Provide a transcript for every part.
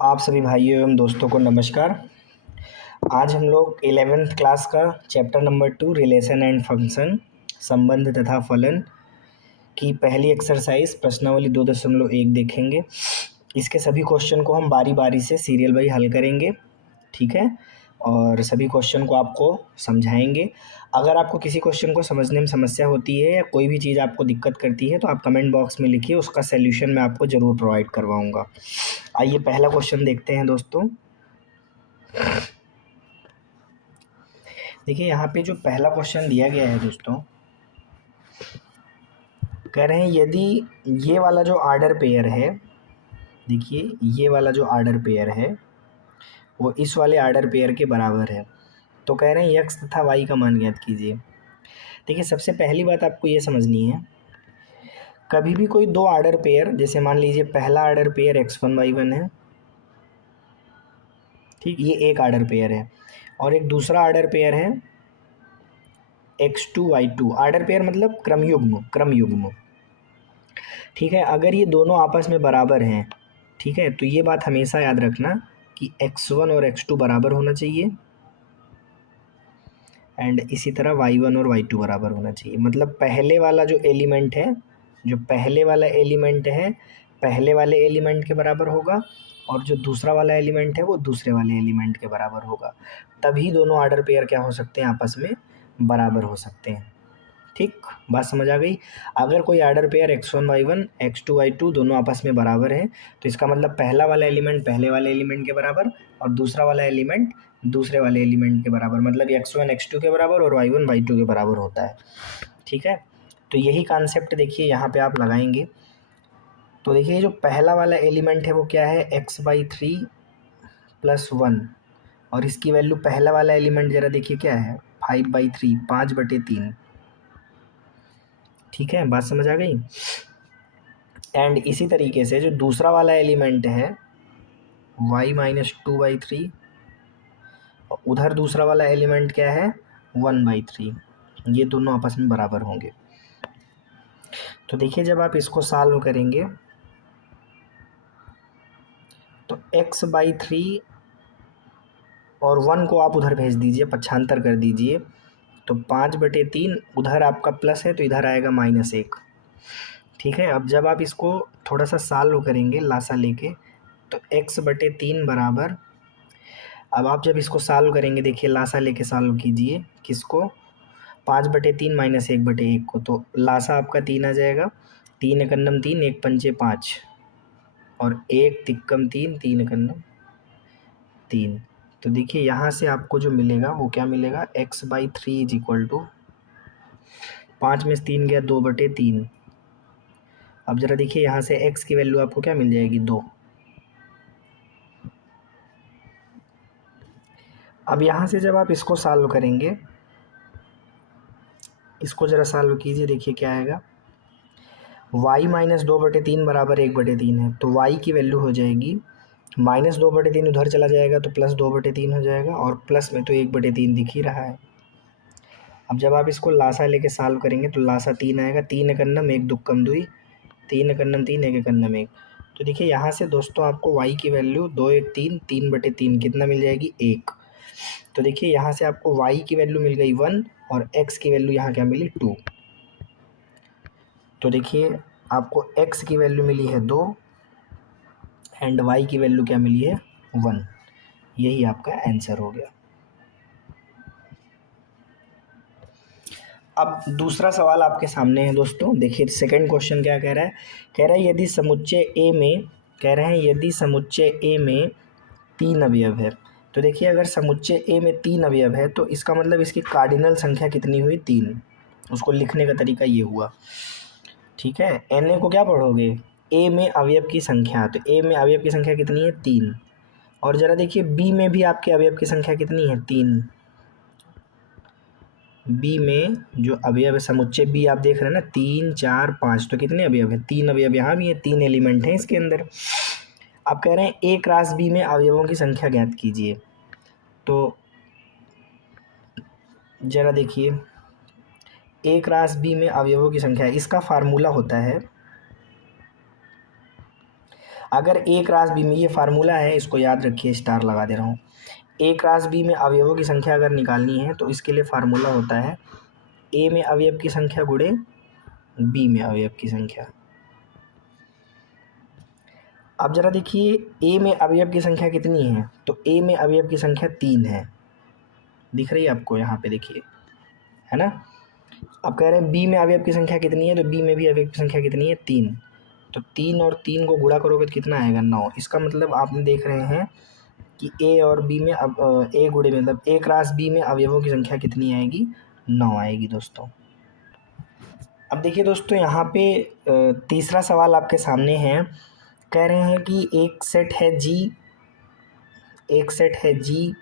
आप सभी भाइयों एवं दोस्तों को नमस्कार। आज हम लोग 11th क्लास का chapter number 2 relation and function संबंध तथा फलन की पहली एक्सरसाइज प्रश्नावली 2.1 देखेंगे। इसके सभी क्वेश्चन को हम बारी बारी से सीरियल वाइज हल करेंगे, ठीक है, और सभी क्वेश्चन को आपको समझाएंगे। अगर आपको किसी क्वेश्चन को समझने में समस्या होती है या कोई भी चीज़ आपको दिक्कत करती है तो आप कमेंट बॉक्स में लिखिए, उसका सल्यूशन मैं आपको ज़रूर प्रोवाइड करवाऊँगा। आइए पहला क्वेश्चन देखते हैं दोस्तों। देखिए यहाँ पे जो पहला क्वेश्चन दिया गया है दोस्तों, कह रहे हैं यदि ये वाला जो आर्डर पेयर है, देखिए ये वाला जो आर्डर पेयर है वो इस वाले आर्डर पेयर के बराबर है, तो कह रहे हैं x तथा y का मान ज्ञात कीजिए। देखिए सबसे पहली बात आपको ये समझनी है, कभी भी कोई दो आर्डर पेयर, जैसे मान लीजिए पहला आर्डर पेयर x1 y1 है, ठीक, ये एक आर्डर पेयर है, और एक दूसरा आर्डर पेयर है x2 y2। आर्डर पेयर मतलब क्रमयुग्म, ठीक है। अगर ये दोनों आपस में बराबर हैं, ठीक है, तो ये बात हमेशा याद रखना कि x1 और x2 बराबर होना चाहिए एंड इसी तरह y1 और y2 बराबर होना चाहिए। मतलब पहले वाला जो एलिमेंट है, जो पहले वाला एलिमेंट है पहले वाले एलिमेंट के बराबर होगा, और जो दूसरा वाला एलिमेंट है वो दूसरे वाले एलिमेंट के बराबर होगा। तभी दोनों आर्डर पेयर क्या हो सकते हैं, आपस में बराबर हो सकते हैं। ठीक, बात समझ आ गई। अगर कोई order pair x1 y1 x2 y2 दोनों आपस में बराबर है तो इसका मतलब पहला वाला एलिमेंट पहले वाले एलिमेंट के बराबर और दूसरा वाला एलिमेंट दूसरे वाले एलिमेंट के बराबर, मतलब x1 x2 के बराबर और y1 y2 के बराबर होता है, ठीक है। तो यही कॉन्सेप्ट देखिए यहाँ पे आप लगाएंगे। तो देखिए जो पहला वाला एलिमेंट है वो क्या है, x/3 + 1, और इसकी वैल्यू पहला वाला एलिमेंट ज़रा देखिए क्या है, 5/3 5/3, ठीक है, बात समझ आ गई। एंड इसी तरीके से जो दूसरा वाला एलिमेंट है y-2/3, उधर दूसरा वाला एलिमेंट क्या है 1/3, ये दोनों आपस में बराबर होंगे। तो देखिए जब आप इसको सॉल्व करेंगे तो x/3 और 1 को आप उधर भेज दीजिए, पक्षांतर कर दीजिए, तो 5/3 उधर आपका प्लस है तो इधर आएगा -1, ठीक है। अब जब आप इसको थोड़ा सा सॉल्व करेंगे लासा लेके तो x/3 बराबर, अब आप जब इसको सॉल्व करेंगे देखिए लासा लेके सॉल्व कीजिए, किसको, 5/3 - 1/1 को, तो लासा आपका 3 आ जाएगा, 3 एकन्नम 3 1 पंचे 5 और 1 तिक्कम 3 3 एकन्नम 3। तो देखिए यहाँ से आपको जो मिलेगा वो क्या मिलेगा, x/3 = 5 में से 3 गया 2/3। अब ज़रा देखिए यहाँ से x की वैल्यू आपको क्या मिल जाएगी 2। अब यहाँ से जब आप इसको सॉल्व करेंगे, इसको ज़रा सॉल्व कीजिए, देखिए क्या आएगा, y - 2/3 बराबर 1/3 है, तो y की वैल्यू हो जाएगी -2/3, उधर चला जाएगा तो +2/3 हो जाएगा, और प्लस में तो 1/3 दिख ही रहा है। अब जब आप इसको लासा लेके सॉल्व करेंगे तो लासा 3 आएगा, 3 एकन्नम 1 दुक्कम 2, 3 एकन्नम 3 1 एकन्नम 1। तो देखिए यहाँ से दोस्तों आपको y की वैल्यू 2 1 3 3/3 कितना मिल जाएगी 1। तो देखिए यहाँ से आपको y की वैल्यू मिल गई 1 और x की वैल्यू यहाँ क्या मिली 2। तो देखिए आपको x की वैल्यू मिली है 2 एंड y की वैल्यू क्या मिली है 1, यही आपका आंसर हो गया। अब दूसरा सवाल आपके सामने है दोस्तों, देखिए सेकंड क्वेश्चन क्या कह रहा है, कह रहा है यदि समुच्चय A में, कह रहे हैं यदि समुच्चय A में 3 अवयव है। तो देखिए अगर समुच्चय A में 3 अवयव है तो इसका मतलब इसकी कार्डिनल संख्या कितनी हुई 3, उसको लिखने का तरीका ये हुआ, ठीक है। Na को क्या पढ़ोगे, A में अवयव की संख्या, तो A में अवयव की संख्या कितनी है 3, और ज़रा देखिए B में भी आपके अवयव की संख्या कितनी है 3, बी में जो अवयव है समुच्चय बी आप देख रहे हैं ना 3 4 5, तो कितने अवयव हैं 3 अवयव यहाँ भी है, 3 एलिमेंट हैं इसके अंदर। आप कह रहे हैं ए क्रॉस बी में अवयवों की संख्या ज्ञात कीजिए। तो ज़रा देखिए ए क्रॉस बी में अवयवों की संख्या, इसका फार्मूला होता है, अगर ए क्रॉस बी में, ये फार्मूला है, इसको याद रखिए, स्टार लगा दे रहा हूँ। ए क्रॉस बी में अवयवों की संख्या अगर निकालनी है तो इसके लिए फार्मूला होता है ए में अवयव की संख्या गुणे बी में अवयव की संख्या। अब जरा देखिए ए में अवयव की संख्या कितनी है, तो ए में अवयव की संख्या 3 है, दिख रही है आपको यहाँ पे, देखिए, है ना। अब कह रहे हैं बी में अवयव की संख्या कितनी है, तो बी में भी अवयव की संख्या कितनी है, 3। तो 3 और 3 को गुणा करोगे तो कितना आएगा, 9। इसका मतलब आप देख रहे हैं कि ए और बी में अब ए गुणे में, मतलब ए क्रॉस बी में अवयवों की संख्या कितनी आएगी, 9 आएगी दोस्तों। अब देखिए दोस्तों, यहाँ पे तीसरा सवाल आपके सामने है। कह रहे हैं कि एक सेट है जी,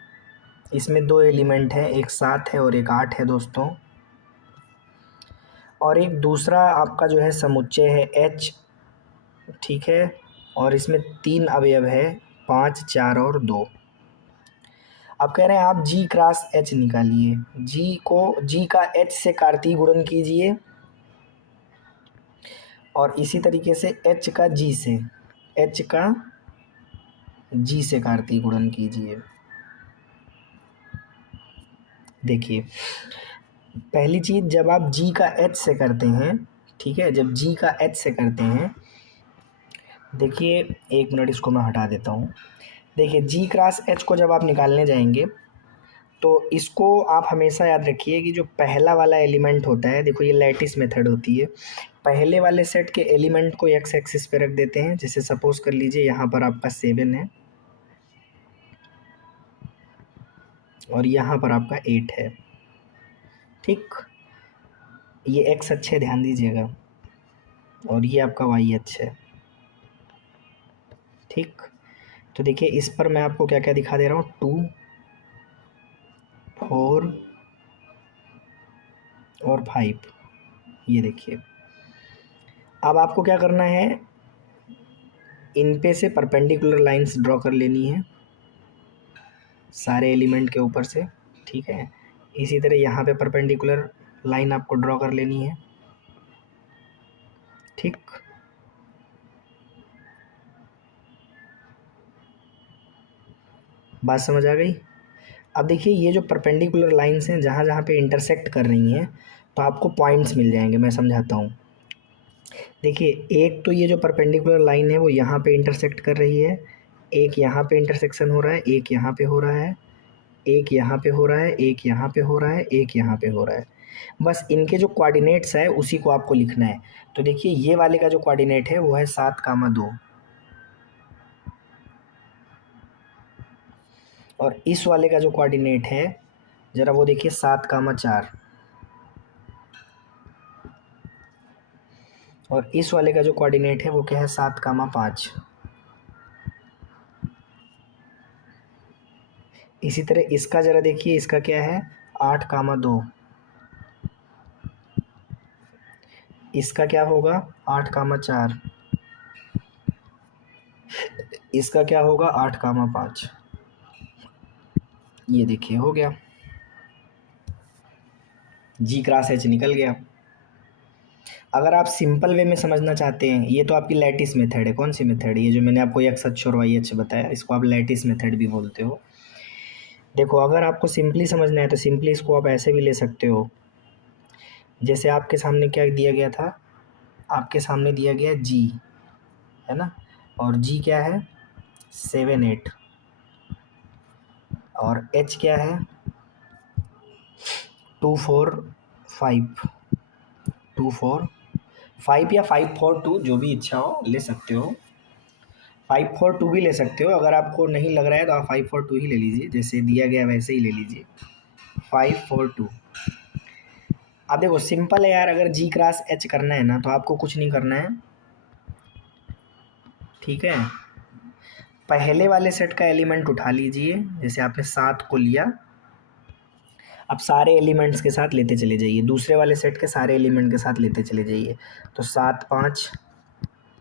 इसमें 2 एलिमेंट है, एक 7 है और एक 8 है दोस्तों। और एक दूसरा आपका जो है समुच्चय है एच, ठीक है, और इसमें 3 अवयव है, 5, 4 और 2। अब कह रहे हैं आप जी क्रॉस एच निकालिए। जी का एच से कार्तीय गुणन कीजिए और इसी तरीके से एच का जी से कार्तीय गुणन कीजिए। देखिए पहली चीज़, जब आप जी का एच से करते हैं, ठीक है, जब जी का एच से करते हैं, देखिए 1 मिनट इसको मैं हटा देता हूँ। देखिए जी क्रॉस एच को जब आप निकालने जाएंगे तो इसको आप हमेशा याद रखिए कि जो पहला वाला एलिमेंट होता है, देखो ये लैटिस मेथड होती है, पहले वाले सेट के एलिमेंट को एक्स एक्सिस पे रख देते हैं। जैसे सपोज कर लीजिए यहाँ पर आपका 7 है और यहाँ पर आपका 8 है, ठीक, ये एक्स अच्छे ध्यान दीजिएगा, और ये आपका वाई अच्छे, ठीक। तो देखिए इस पर मैं आपको क्या क्या दिखा दे रहा हूँ, 2, 4 और 5, ये देखिए। अब आपको क्या करना है, इन पे से परपेंडिकुलर लाइंस ड्रॉ कर लेनी है सारे एलिमेंट के ऊपर से, ठीक है। इसी तरह यहाँ पे परपेंडिकुलर लाइन आपको ड्रॉ कर लेनी है, ठीक। बात समझ आ गई। अब देखिए ये जो परपेंडिकुलर लाइंस हैं जहाँ जहाँ पे इंटरसेक्ट कर रही हैं तो आपको पॉइंट्स मिल जाएंगे, मैं समझाता हूँ। देखिए एक तो ये जो परपेंडिकुलर लाइन है वो यहाँ पे इंटरसेक्ट कर रही है, एक यहाँ पे इंटरसेक्शन हो रहा है, एक यहाँ पे हो रहा है, एक यहाँ पे हो रहा है, एक यहाँ पे हो रहा है, एक यहाँ पे हो रहा है। बस इनके जो कोऑर्डिनेट्स है उसी को आपको लिखना है। तो देखिए ये वाले का जो कोऑर्डिनेट है वो है 7,2 और इस वाले का जो कोऑर्डिनेट है ज़रा वो देखिए 7,4 और इस वाले का जो कोऑर्डिनेट है वो क्या है 7,5। इसी तरह इसका ज़रा देखिए, इसका क्या है 8,2, इसका क्या होगा 8,4, इसका क्या होगा 8,5। ये देखिए हो गया, जी क्रॉस एच निकल गया। अगर आप सिंपल वे में समझना चाहते हैं, ये तो आपकी लैटिस मेथड है। कौन सी मेथड है, ये जो मैंने आपको एक्स अक्ष और वाई अक्ष बताया, इसको आप लैटिस मेथड भी बोलते हो। देखो अगर आपको सिंपली समझना है तो सिंपली इसको आप ऐसे भी ले सकते हो, जैसे आपके सामने क्या दिया गया था, आपके सामने दिया गया जी, है ना, और जी क्या है 7, 8 और एच क्या है 2, 4, 5, 2, 4, 5 या 5, 4, 2 जो भी इच्छा हो ले सकते हो। 5, 4, 2 भी ले सकते हो, अगर आपको नहीं लग रहा है तो आप 5, 4, 2 ही ले लीजिए, जैसे दिया गया वैसे ही ले लीजिए 5, 4, 2। अब देखो सिंपल है यार, अगर जी क्रॉस एच करना है ना तो आपको कुछ नहीं करना है, ठीक है। पहले वाले सेट का एलिमेंट उठा लीजिए, जैसे आपने 7 को लिया, अब सारे एलिमेंट्स के साथ लेते चले जाइए, दूसरे वाले सेट के सारे एलिमेंट के साथ लेते चले जाइए। तो 7, 5,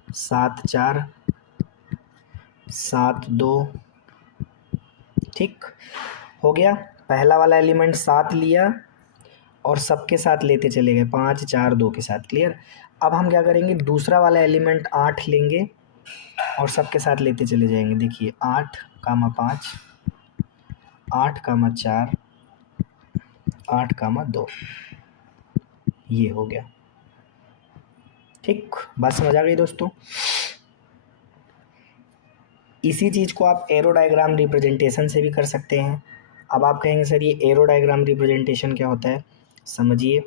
7, 4, 7, 2, ठीक हो गया। पहला वाला एलिमेंट 7 लिया और सबके साथ लेते चले गए 5, 4, 2 के साथ, क्लियर। अब हम क्या करेंगे, दूसरा वाला एलिमेंट 8 लेंगे और सबके साथ लेते चले जाएंगे। देखिए 8, 5, 8, 4, 8, 2, ये हो गया। ठीक, बात समझ आ गई दोस्तों। इसी चीज़ को आप एरो डायग्राम रिप्रेजेंटेशन से भी कर सकते हैं। अब आप कहेंगे सर ये एरो डायग्राम रिप्रेजेंटेशन क्या होता है, समझिए।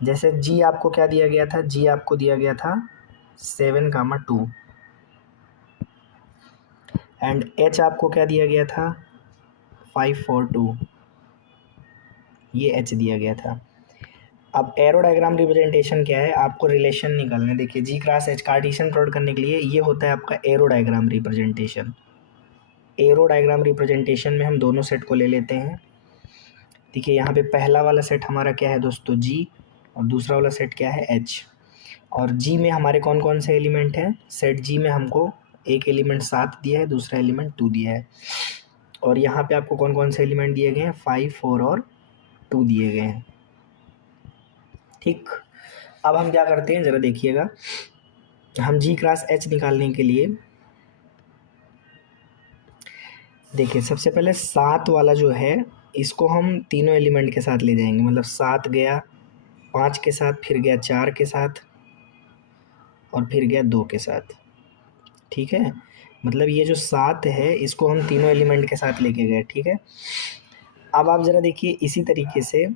जैसे जी आपको क्या दिया गया था, जी आपको दिया गया था 7, 2 एंड एच आपको क्या दिया गया था 5, 4, 2, ये एच दिया गया था। अब एरो डायग्राम रिप्रेजेंटेशन क्या है, आपको रिलेशन निकालना है। देखिए जी क्रॉस एच कार्टेशियन प्लॉट करने के लिए ये होता है आपका arrow diagram representation. Arrow diagram representation में हम दोनों सेट को ले लेते हैं। देखिए यहाँ पे पहला वाला सेट हमारा क्या है दोस्तों जी, और दूसरा वाला सेट क्या है एच। और जी में हमारे कौन कौन से एलिमेंट हैं, सेट जी में हमको एक एलिमेंट 7 दिया है, दूसरा एलिमेंट 2 दिया है। और यहाँ पे आपको कौन कौन से एलिमेंट दिए गए हैं, 5, 4 और 2 दिए गए हैं। ठीक, अब हम क्या करते हैं ज़रा देखिएगा। हम जी क्रॉस एच निकालने के लिए देखिए सबसे पहले 7 वाला जो है इसको हम तीनों एलिमेंट के साथ ले जाएंगे। मतलब 7 गया 5 के साथ, फिर गया 4 के साथ और फिर गया 2 के साथ। ठीक है, मतलब ये जो 7 है इसको हम तीनों एलिमेंट के साथ लेके गए। ठीक है, अब आप ज़रा देखिए इसी तरीके से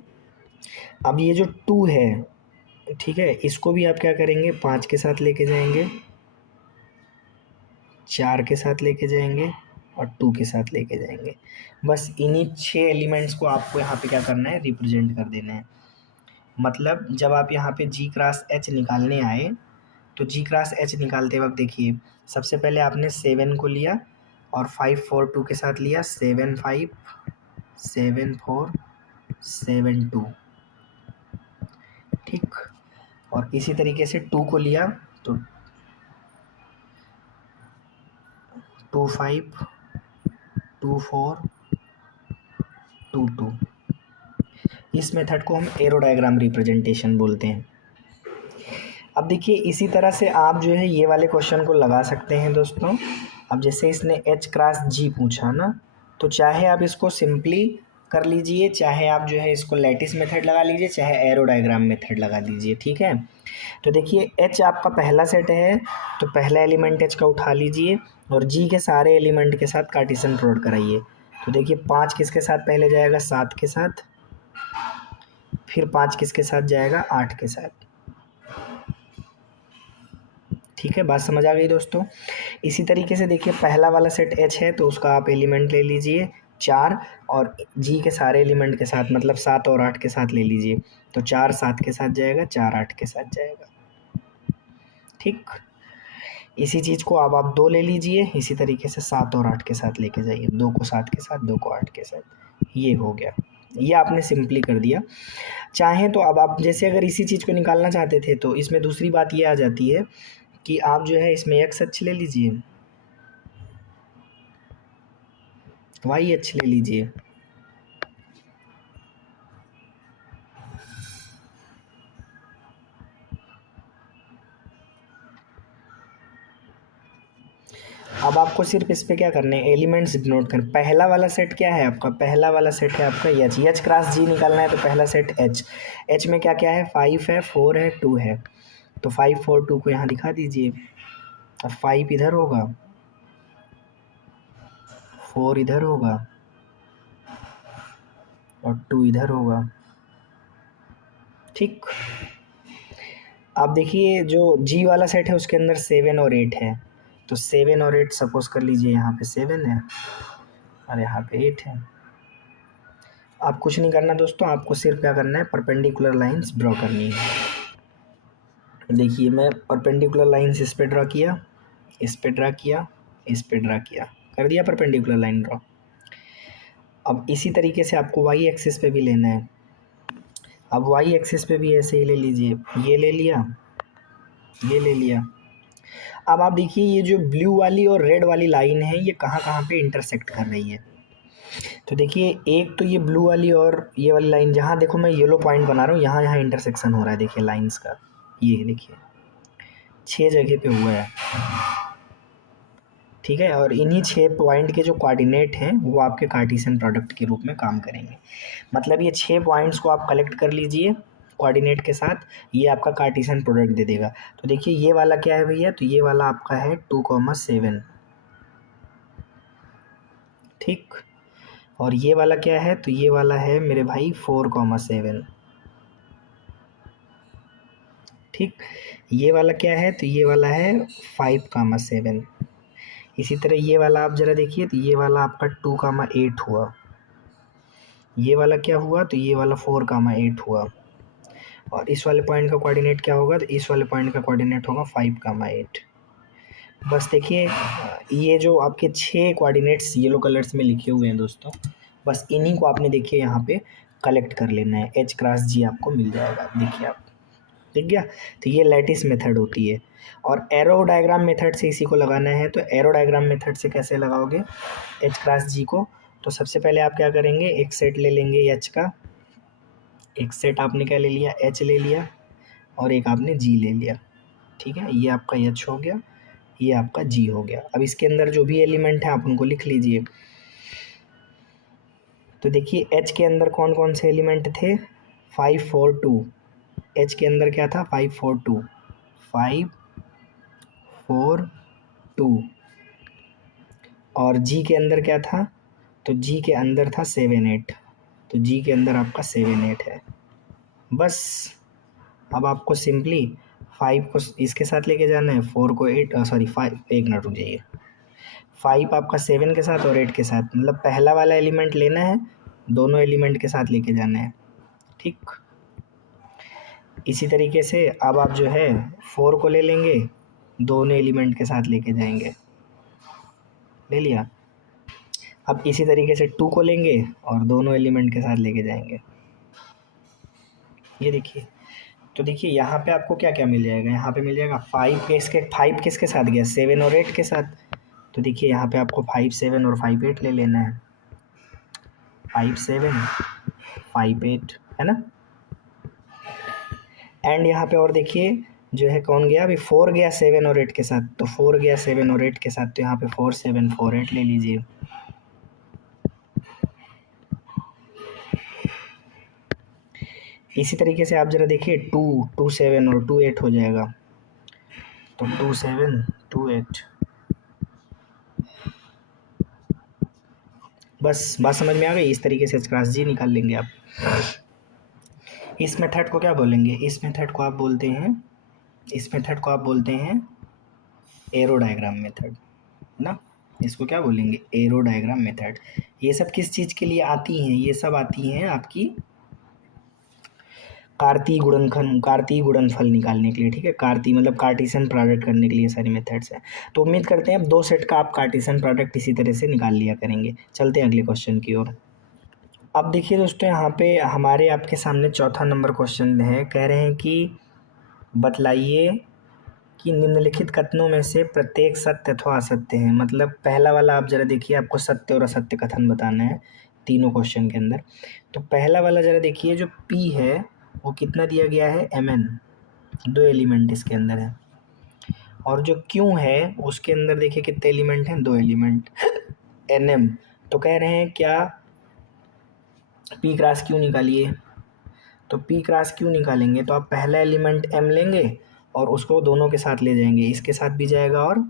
अब ये जो 2 है, ठीक है, इसको भी आप क्या करेंगे 5 के साथ लेके जाएंगे, 4 के साथ लेके जाएंगे और 2 के साथ लेके जाएंगे। बस इन्हीं 6 एलिमेंट्स को आपको यहाँ पे क्या करना है, रिप्रेजेंट कर देना है। मतलब जब आप यहाँ पे जी क्रॉस एच निकालने आए तो जी क्रॉस एच निकालते वक्त देखिए सबसे पहले आपने 7 को लिया और 5, 4, 2 के साथ लिया, 7, 5, 7, 4, 7, 2। ठीक, और इसी तरीके से 2 को लिया तो 2, 5, 2, 4, 2, 2। इस मेथड को हम एरो डायग्राम रिप्रेजेंटेशन बोलते हैं। अब देखिए इसी तरह से आप जो है ये वाले क्वेश्चन को लगा सकते हैं दोस्तों। अब जैसे इसने एच क्रॉस जी पूछा ना, तो चाहे आप इसको सिंपली कर लीजिए, चाहे आप जो है इसको लैटिस मेथड लगा लीजिए, चाहे एरो डायग्राम मेथड लगा दीजिए। ठीक है, तो देखिए एच आपका पहला सेट है तो पहला एलिमेंट एच का उठा लीजिए और जी के सारे एलिमेंट के साथ कार्टेशियन प्लॉट कराइए। तो देखिए 5 किसके साथ पहले जाएगा, 7 के साथ, फिर 5 किसके साथ जाएगा, 8 के साथ। ठीक है, बात समझ आ गई दोस्तों। इसी तरीके से देखिए पहला वाला सेट एच है तो उसका आप एलिमेंट ले लीजिए 4 और जी के सारे एलिमेंट के साथ मतलब 7 और 8 के साथ ले लीजिए। तो 4 7 के साथ जाएगा, 4 8 के साथ जाएगा। ठीक, इसी चीज़ को अब आप 2 ले लीजिए, इसी तरीके से 7 और 8 के साथ लेके जाइए, 2 को 7 के साथ, 2 को 8 के साथ। ये हो गया, ये आपने सिंपली कर दिया। चाहें तो अब आप जैसे अगर इसी चीज़ को निकालना चाहते थे तो इसमें दूसरी बात ये आ जाती है कि आप जो है इसमें एक्स अक्ष ले लीजिए, वाई अक्ष ले लीजिए। अब आपको सिर्फ इस पे क्या करने हैं, एलिमेंट्स डिनोट करना। पहला वाला सेट क्या है आपका, पहला वाला सेट है आपका एच, एच क्रॉस जी निकालना है तो पहला सेट एच। एच में क्या क्या है, 5 है, 4 है, 2 है। तो 5 4 2 को यहाँ दिखा दीजिए। अब 5 इधर होगा, 4 इधर होगा और 2 इधर होगा। ठीक, अब देखिए जो जी वाला सेट है उसके अंदर 7 और 8 है, तो 7 और 8 सपोज कर लीजिए यहाँ पे 7 है और यहाँ पे 8 है। आप कुछ नहीं करना दोस्तों, आपको सिर्फ क्या करना है, परपेंडिकुलर लाइंस ड्रॉ करनी है। देखिए मैं परपेंडिकुलर लाइंस इस पे ड्रा किया, इस पे ड्रा किया, इस पे ड्रा किया, कर दिया परपेंडिकुलर लाइन ड्रॉ। अब इसी तरीके से आपको वाई एक्सिस पे भी लेना है। अब वाई एक्सिस पे भी ऐसे ही ले लीजिए, ये ले लिया, ये ले लिया। अब आप देखिए ये जो ब्लू वाली और रेड वाली लाइन है ये कहाँ कहाँ पे इंटरसेक्ट कर रही है। तो देखिए एक तो ये ब्लू वाली और ये वाली लाइन, जहाँ देखो मैं येलो पॉइंट बना रहा हूँ, यहाँ यहाँ इंटरसेक्शन हो रहा है। देखिए लाइंस का ये देखिए 6 जगह पे हुआ है। ठीक है। और इन्हीं 6 पॉइंट के जो कोऑर्डिनेट हैं वो आपके कार्टेशियन प्रोडक्ट के रूप में काम करेंगे। मतलब ये 6 पॉइंट्स को आप कलेक्ट कर लीजिए कोऑर्डिनेट के साथ, ये आपका कार्टेशियन प्रोडक्ट दे देगा। तो देखिए ये वाला क्या है भैया, तो ये वाला आपका है 2,7, ठीक। और ये वाला क्या है, तो ये वाला है मेरे भाई 4,7, ठीक। ये वाला क्या है, तो ये वाला है 5,7। इसी तरह ये वाला आप ज़रा देखिए, तो ये वाला आपका 2,8 हुआ। ये वाला क्या हुआ, तो ये वाला 4,8 हुआ। और इस वाले पॉइंट का कोऑर्डिनेट क्या होगा, तो इस वाले पॉइंट का कोऑर्डिनेट होगा 5,8। बस देखिए ये जो आपके 6 कोऑर्डिनेट्स येलो कलर्स में लिखे हुए हैं दोस्तों, बस इन्हीं को आपने देखिए यहाँ पे कलेक्ट कर लेना है। H क्रॉस G आपको मिल जाएगा, देखिए आप, ठीक गया। तो ये लैटिस मेथड होती है। और एरो डायग्राम मेथड से इसी को लगाना है, तो एरो डायग्राम मेथड से कैसे लगाओगे H क्रॉस G को, तो सबसे पहले आप क्या करेंगे, एक सेट ले लेंगे H का, एक सेट आपने क्या ले लिया, H ले लिया, और एक आपने G ले लिया, ठीक है। ये आपका H हो गया, ये आपका G हो गया। अब इसके अंदर जो भी एलिमेंट है आप उनको लिख लीजिए। तो देखिए H के अंदर कौन कौन से एलिमेंट थे, 5 4 2। H के अंदर क्या था, 5 4 2, 5 4 2। और G के अंदर क्या था, तो G के अंदर था 7 8। तो G के अंदर आपका 7 8 है। बस अब आपको सिंपली 5 को इसके साथ लेके जाना है, 4 को 8, सॉरी 5, एक मिनट रुक जाइए, 5 आपका 7 के साथ और 8 के साथ, मतलब पहला वाला एलिमेंट लेना है, दोनों एलिमेंट के साथ लेके जाना है, ठीक। इसी तरीके से अब आप जो है 4 को ले लेंगे, दोनों एलिमेंट के साथ लेके जाएंगे, ले लिया। अब इसी तरीके से 2 को लेंगे और दोनों एलिमेंट के साथ लेके जाएंगे, ये देखिए। तो देखिए यहाँ पे आपको क्या क्या मिल जाएगा, यहाँ पे मिल जाएगा 5 किसके साथ गया, 7 और 8 के साथ। तो देखिए यहाँ पे आपको 5 7 और 5 8 ले लेना है, 5 7 5 8, है ना। एंड यहाँ पे और देखिए जो है कौन गया, अभी 4 गया 7 और 8 के साथ, तो 4 गया 7 और 8 के साथ, तो यहाँ पे 4 7 4 8 ले लीजिए। इसी तरीके से आप ज़रा देखिए 2 2 7 और 2 8 हो जाएगा, तो 2 7 2 8। बस बात समझ में आ गई। इस तरीके से H क्रॉस G निकाल लेंगे आप। इस मेथड को क्या बोलेंगे, इस मेथड को आप बोलते हैं, इस मेथड को आप बोलते हैं एरो डायग्राम मेथड ना। इसको क्या बोलेंगे, एरो डायग्राम मेथड। ये सब किस चीज़ के लिए आती हैं, ये सब आती हैं आपकी कार्तीय गुणनफल निकालने के लिए, ठीक है। कार्तीय मतलब कार्टेशियन प्रोडक्ट करने के लिए सारी मेथड्स हैं। तो उम्मीद करते हैं अब 2 सेट का आप कार्टेशियन प्रोडक्ट इसी तरह से निकाल लिया करेंगे। चलते हैं अगले क्वेश्चन की ओर। अब देखिए दोस्तों यहाँ पे हमारे आपके सामने चौथा नंबर क्वेश्चन है, कह रहे हैं कि बतलाइए कि निम्नलिखित कथनों में से प्रत्येक सत्य अथवा असत्य है। मतलब पहला वाला आप ज़रा देखिए, आपको सत्य और असत्य कथन बताना है तीनों क्वेश्चन के अंदर। तो पहला वाला ज़रा देखिए, जो P है वो कितना दिया गया है, Mn, 2 एलिमेंट इसके अंदर है। और जो Q है उसके अंदर देखिए कितने एलिमेंट हैं, 2 एलिमेंट, Nm। तो कह रहे हैं क्या, P क्रॉस Q निकालिए। तो P क्रॉस Q निकालेंगे तो आप पहला एलिमेंट M लेंगे और उसको दोनों के साथ ले जाएंगे, इसके साथ भी जाएगा और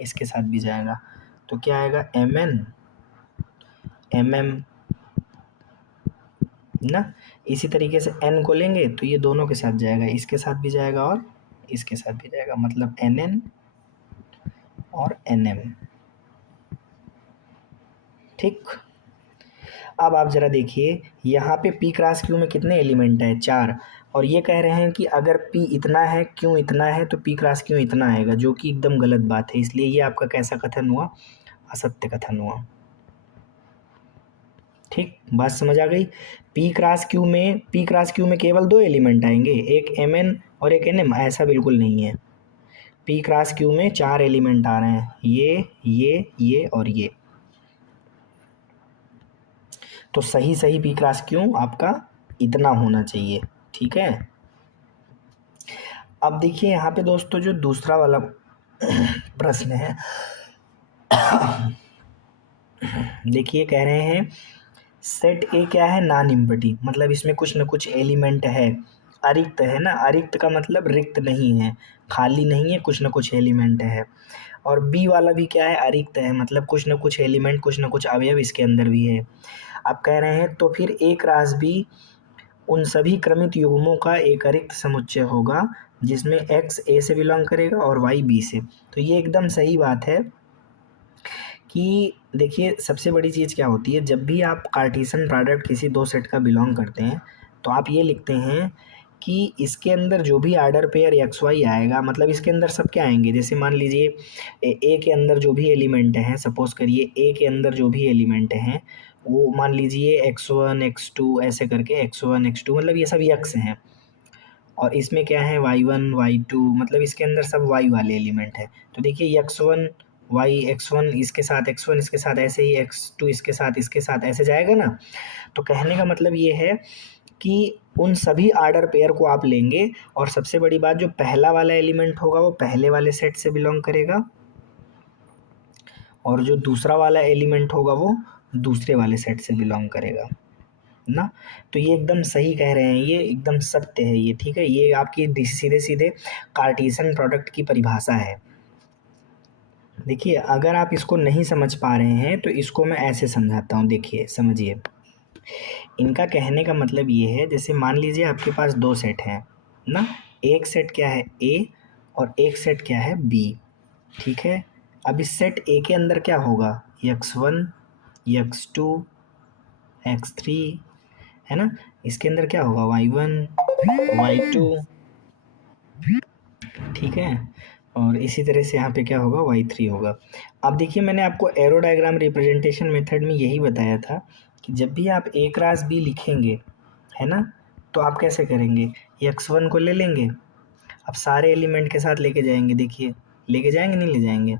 इसके साथ भी जाएगा। तो क्या आएगा, Mn Mm ना। इसी तरीके से N को लेंगे तो ये दोनों के साथ जाएगा, इसके साथ भी जाएगा और इसके साथ भी जाएगा, मतलब Nn और Nm, ठीक। अब आप ज़रा देखिए यहाँ पे P क्रॉस Q में कितने एलिमेंट है, 4। और ये कह रहे हैं कि अगर P इतना है, Q इतना है, तो P क्रॉस Q इतना आएगा, जो कि एकदम गलत बात है। इसलिए ये आपका कैसा कथन हुआ, असत्य कथन हुआ, ठीक। बात समझ आ गई। P क्रॉस Q में केवल 2 एलिमेंट आएंगे, एक Mn और एक Nm, ऐसा बिल्कुल नहीं है। P क्रॉस Q में 4 एलिमेंट आ रहे हैं, ये और ये। तो सही P क्रॉस Q आपका इतना होना चाहिए, ठीक है। अब देखिए यहाँ पे दोस्तों जो दूसरा वाला प्रश्न है देखिए कह रहे हैं सेट ए क्या है, नॉन एम्प्टी, मतलब इसमें कुछ न कुछ एलिमेंट है, अरिक्त है ना, अरिक्त का मतलब रिक्त नहीं है, खाली नहीं है, कुछ न कुछ एलिमेंट है। और बी वाला भी क्या है, अरिक्त है, मतलब कुछ न कुछ एलिमेंट, कुछ न कुछ अवयव इसके अंदर भी है। आप कह रहे हैं तो फिर ए क्रॉस बी उन सभी क्रमित युग्मों का एक अरिक्त समुच्चय होगा जिसमें एक्स ए से बिलोंग करेगा और वाई बी से। तो ये एकदम सही बात है कि देखिए सबसे बड़ी चीज़ क्या होती है, जब भी आप कार्टेशियन प्रोडक्ट किसी दो सेट का बिलोंग करते हैं तो आप ये लिखते हैं कि इसके अंदर जो भी आर्डर पेयर एक्स वाई आएगा, मतलब इसके अंदर सब क्या आएंगे, जैसे मान लीजिए ए के अंदर जो भी एलिमेंट हैं, सपोज करिए ए के अंदर जो भी एलिमेंट हैं वो मान लीजिए x1 x2 ऐसे करके x1 x2 मतलब ये सब x हैं, और इसमें क्या है y1 y2 मतलब इसके अंदर सब y वाले एलिमेंट है। तो देखिए x1 y x1 इसके साथ x1 इसके साथ ऐसे ही x2 इसके साथ ऐसे जाएगा ना। तो कहने का मतलब ये है कि उन सभी आर्डर पेयर को आप लेंगे और सबसे बड़ी बात जो पहला वाला एलिमेंट होगा वो पहले वाले सेट से बिलोंग करेगा और जो दूसरा वाला एलिमेंट होगा वो दूसरे वाले सेट से बिलोंग करेगा ना। तो ये एकदम सही कह रहे हैं, ये एकदम सत्य है ये, ठीक है। ये आपकी सीधे सीधे कार्टेशियन प्रोडक्ट की परिभाषा है। देखिए अगर आप इसको नहीं समझ पा रहे हैं तो इसको मैं ऐसे समझाता हूँ, देखिए समझिए। इनका कहने का मतलब ये है, जैसे मान लीजिए आपके पास दो सेट हैं ना, एक सेट क्या है ए और एक सेट क्या है बी, ठीक है। अब इस सेट ए के अंदर क्या होगा, x1 x2 x3 है ना, इसके अंदर क्या होगा y1 y2, ठीक है, और इसी तरह से यहाँ पे क्या होगा y3 होगा। अब देखिए मैंने आपको एरो डायग्राम रिप्रेजेंटेशन मेथड में यही बताया था कि जब भी आप ए क्रॉस बी लिखेंगे है ना, तो आप कैसे करेंगे, x1 को ले लेंगे, अब सारे एलिमेंट के साथ लेके जाएंगे, देखिए लेके जाएंगे नहीं ले जाएंगे,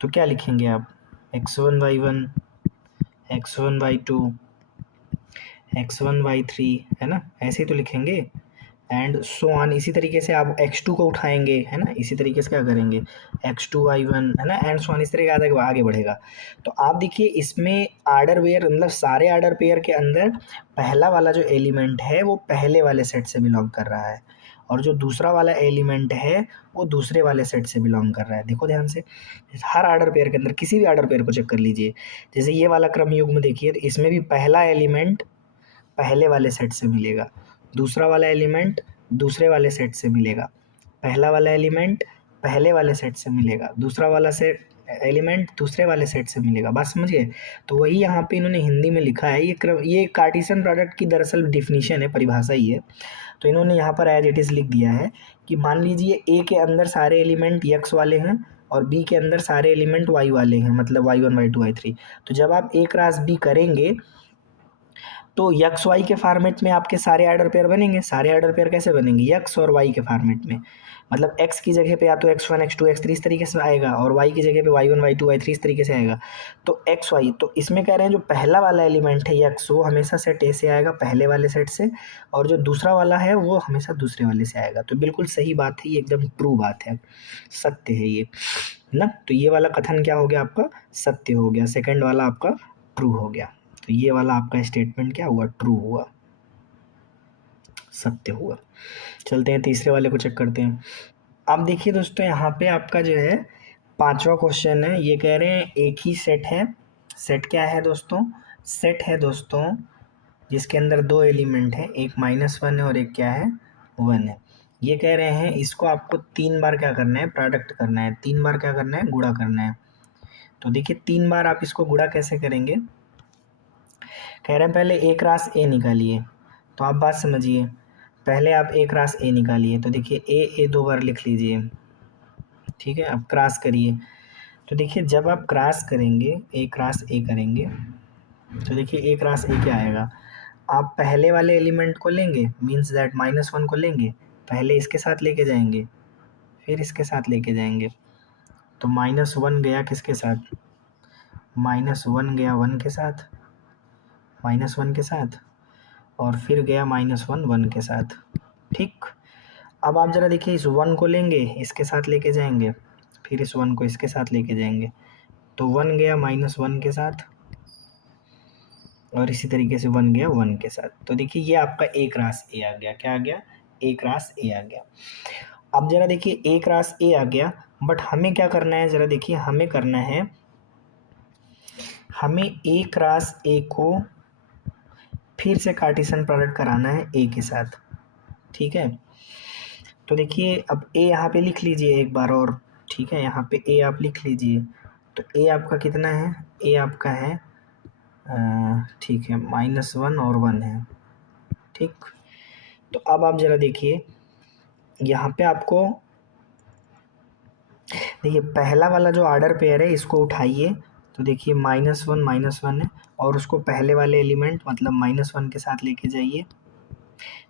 तो क्या लिखेंगे आप x1 y1 x1 y2 x1 y3 है ना, ऐसे ही तो लिखेंगे एंड सो ऑन। इसी तरीके से आप x2 को उठाएंगे है ना, इसी तरीके से क्या करेंगे x2 y1 है ना, एंड सो ऑन, इस तरीके से आगे बढ़ेगा। तो आप देखिए इसमें आर्डर पेयर मतलब सारे आर्डर पेयर के अंदर पहला वाला जो एलिमेंट है वो पहले वाले सेट से बिलोंग कर रहा है और जो दूसरा वाला एलिमेंट है वो दूसरे वाले सेट से बिलोंग कर रहा है। देखो ध्यान से, हर आर्डर पेयर के अंदर किसी भी आर्डर पेयर को चेक कर लीजिए, जैसे ये वाला क्रम युग्म देखिए, तो इसमें भी पहला एलिमेंट पहले वाले सेट से मिलेगा, दूसरा वाला एलिमेंट दूसरे वाले सेट से मिलेगा, पहला वाला एलिमेंट पहले वाले सेट से मिलेगा, दूसरा वाला सेट एलिमेंट दूसरे वाले सेट से मिलेगा। बात समझिए, तो वही यहाँ पे इन्होंने हिंदी में लिखा है, ये कार्टेशियन प्रोडक्ट की दरअसल डिफिनीशन है, परिभाषा ही है। तो इन्होंने यहाँ पर एज इट इज़ लिख दिया है कि मान लीजिए ए के अंदर सारे एलिमेंट x वाले हैं और बी के अंदर सारे एलिमेंट y वाले हैं, मतलब y1 y2 y3। तो जब आप ए क्रॉस बी करेंगे तो एक्स वाई के फॉर्मेट में आपके सारे आर्डर पेयर बनेंगे। सारे आर्डर पेयर कैसे बनेंगे, एक्स और वाई के फॉर्मेट में, मतलब एक्स की जगह पे या तो x1 x2 x3 इस तरीके से आएगा और वाई की जगह पे y1 y2 y3 इस तरीके से आएगा। तो एक्स वाई, तो इसमें कह रहे हैं जो पहला वाला एलिमेंट है एक्स वो हमेशा सेट ए से आएगा पहले वाले सेट से, और जो दूसरा वाला है वो हमेशा दूसरे वाले से आएगा। तो बिल्कुल सही बात है, ये एकदम ट्रू बात है, सत्य है ये ना। तो ये वाला कथन क्या हो गया आपका, सत्य हो गया, सेकंड वाला आपका ट्रू हो गया। तो ये वाला आपका स्टेटमेंट क्या हुआ, ट्रू हुआ, सत्य हुआ। चलते हैं तीसरे वाले को चेक करते हैं। अब देखिए दोस्तों यहाँ पे आपका जो है पांचवा क्वेश्चन है, ये कह रहे हैं एक ही सेट है, सेट क्या है दोस्तों, सेट है दोस्तों जिसके अंदर दो एलिमेंट है, एक -1 है और एक क्या है 1 है। ये कह रहे हैं इसको आपको 3 बार क्या करना है, प्रोडक्ट करना है, 3 बार क्या करना है, गुणा करना है। तो देखिए 3 बार आप इसको गुणा कैसे करेंगे, कह रहे हैं पहले ए क्रॉस ए निकालिए। तो आप बात समझिए, पहले आप ए क्रॉस ए निकालिए, तो देखिए ए 2 बार लिख लीजिए, ठीक है। अब क्रॉस करिए, तो देखिए जब आप क्रॉस करेंगे ए क्रॉस ए करेंगे तो देखिए ए क्रॉस ए क्या आएगा, आप पहले वाले एलिमेंट को लेंगे, मीन्स दैट -1 को लेंगे, पहले इसके साथ लेके जाएंगे फिर इसके साथ लेके जाएंगे। तो -1 गया किसके साथ, -1 गया 1 के साथ, -1 के साथ, और फिर गया -1 1 के साथ, ठीक। अब आप ज़रा देखिए इस 1 को लेंगे इसके साथ लेके जाएंगे, फिर इस 1 को इसके साथ लेके जाएंगे तो 1 गया -1 के साथ, और इसी तरीके से 1 गया 1 के साथ। तो देखिए ये आपका A क्रॉस A आ गया। क्या आ गया? A क्रॉस A आ गया। अब ज़रा देखिए A क्रॉस A आ गया, बट हमें क्या करना है, ज़रा देखिए हमें करना है, हमें A क्रॉस A को फिर से कार्टेशियन प्रोडक्ट कराना है A के साथ। ठीक है, तो देखिए अब A यहाँ पे लिख लीजिए एक बार और। ठीक है, यहाँ पे A आप लिख लीजिए। तो A आपका कितना है? A आपका है ठीक है -1 और 1 है। ठीक, तो अब आप ज़रा देखिए यहाँ पे आपको देखिए पहला वाला जो ऑर्डर पेयर है इसको उठाइए, तो देखिए -1 है, और उसको पहले वाले एलिमेंट मतलब -1 के साथ लेके जाइए।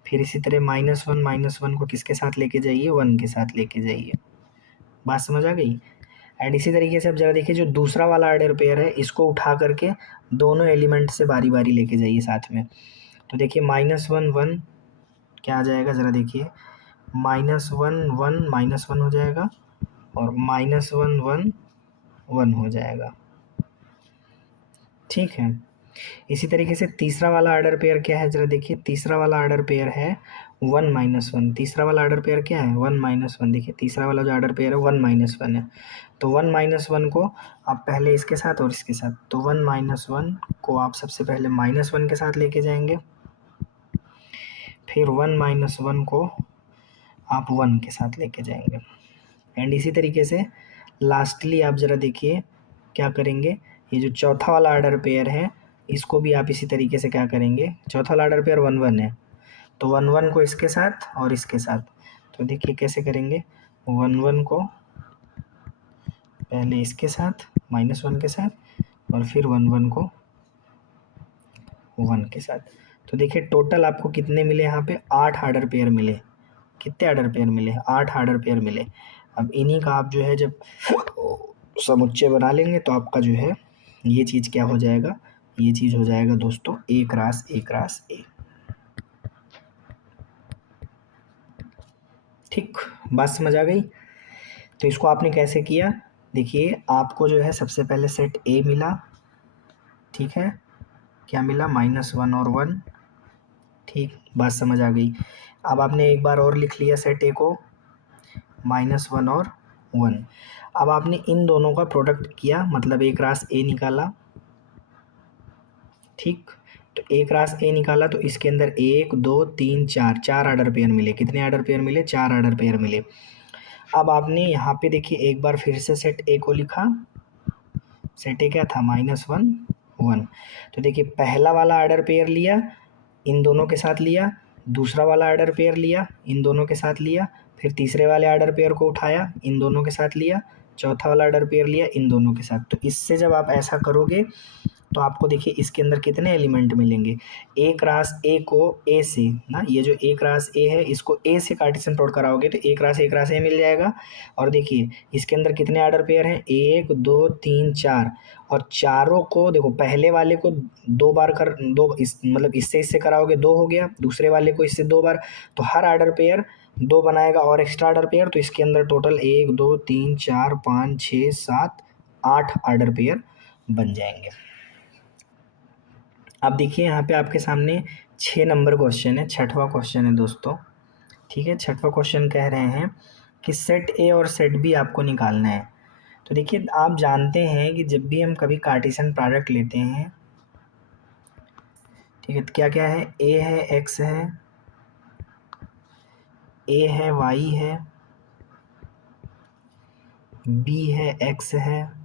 फिर इसी तरह -1 को किसके साथ लेके जाइए? 1 के साथ लेके जाइए। बात समझ आ गई? एंड इसी तरीके से अब ज़रा देखिए जो दूसरा वाला ऑर्डर पेयर है इसको उठा करके दोनों एलिमेंट से बारी बारी लेके जाइए साथ में। तो देखिए -1 क्या आ जाएगा, ज़रा देखिए -1 हो जाएगा, और -1 हो जाएगा। ठीक है, इसी तरीके से तीसरा वाला ऑर्डर पेयर क्या है, ज़रा देखिए तीसरा वाला ऑर्डर पेयर है 1 - 1। तीसरा वाला ऑर्डर पेयर क्या है? 1 - 1। देखिए तीसरा वाला जो ऑर्डर पेयर है 1 - 1 है, तो 1 - 1 को आप पहले इसके साथ और इसके साथ, तो 1 - 1 को आप सबसे पहले -1 के साथ लेके जाएंगे, फिर 1 - 1 को आप 1 के साथ लेके जाएंगे, एंड इसी तरीके से लास्टली आप ज़रा देखिए क्या करेंगे, ये जो चौथा वाला ऑर्डर पेयर है इसको भी आप इसी तरीके से क्या करेंगे, चौथा वाला ऑर्डर पेयर 1 है, तो 1 को इसके साथ और इसके साथ। तो देखिए कैसे करेंगे, 1 को पहले इसके साथ -1 के साथ, और फिर 1 को 1 के साथ। तो देखिए टोटल आपको कितने मिले यहाँ पे? 8 ऑर्डर पेयर मिले। कितने ऑर्डर पेयर मिले? 8 ऑर्डर पेयर मिले। अब इन्हीं का आप जो है जब समुच्चय बना लेंगे तो आपका जो है ये चीज़ क्या हो जाएगा, ये चीज़ हो जाएगा दोस्तों A क्रॉस A। ठीक, बात समझ आ गई? तो इसको आपने कैसे किया? देखिए आपको जो है सबसे पहले सेट A मिला। ठीक है, क्या मिला? -1 और 1। ठीक, बात समझ आ गई। अब आपने एक बार और लिख लिया सेट A को, -1 और 1। अब आपने इन दोनों का प्रोडक्ट किया, मतलब A क्रॉस A निकाला। ठीक, तो A क्रॉस A निकाला तो इसके अंदर 1 2 3 4 ऑर्डर पेयर मिले। कितने ऑर्डर पेयर मिले? 4 ऑर्डर पेयर मिले। अब आपने यहाँ पे देखिए एक बार फिर से सेट A को लिखा। सेट A क्या था? -1 1। तो देखिए पहला वाला ऑर्डर पेयर लिया, इन दोनों के साथ लिया, दूसरा वाला ऑर्डर पेयर लिया, इन दोनों के साथ लिया, फिर तीसरे वाले ऑर्डर पेयर को उठाया, इन दोनों के साथ लिया, चौथा वाला ऑर्डर पेयर लिया, इन दोनों के साथ। तो इससे जब आप ऐसा करोगे तो आपको देखिए इसके अंदर कितने एलिमेंट मिलेंगे। A क्रॉस A को A से ना, ये जो A क्रॉस A है इसको A से कार्टेशियन प्रोडक्ट कराओगे तो A क्रॉस A मिल जाएगा। और देखिए इसके अंदर कितने ऑर्डर पेयर हैं? 1 2 3 4, और चारों को देखो पहले वाले को 2 बार कर दो इस मतलब इससे कराओगे 2 हो गया, दूसरे वाले को इससे 2 बार, तो हर ऑर्डर पेयर 2 बनाएगा और एक्स्ट्रा ऑर्डर पेयर, तो इसके अंदर टोटल 1 2 3 4 5 6 7 8 ऑर्डर पेयर बन जाएंगे। अब देखिए यहाँ पे आपके सामने 6 नंबर क्वेश्चन है, 6वां क्वेश्चन है दोस्तों। ठीक है, 6वां क्वेश्चन कह रहे हैं कि सेट A और सेट B आपको निकालना है। तो देखिए आप जानते हैं कि जब भी हम कभी कार्टेशियन प्रोडक्ट लेते हैं, ठीक है, तो क्या क्या है? A है X है, A है Y है, B है X है,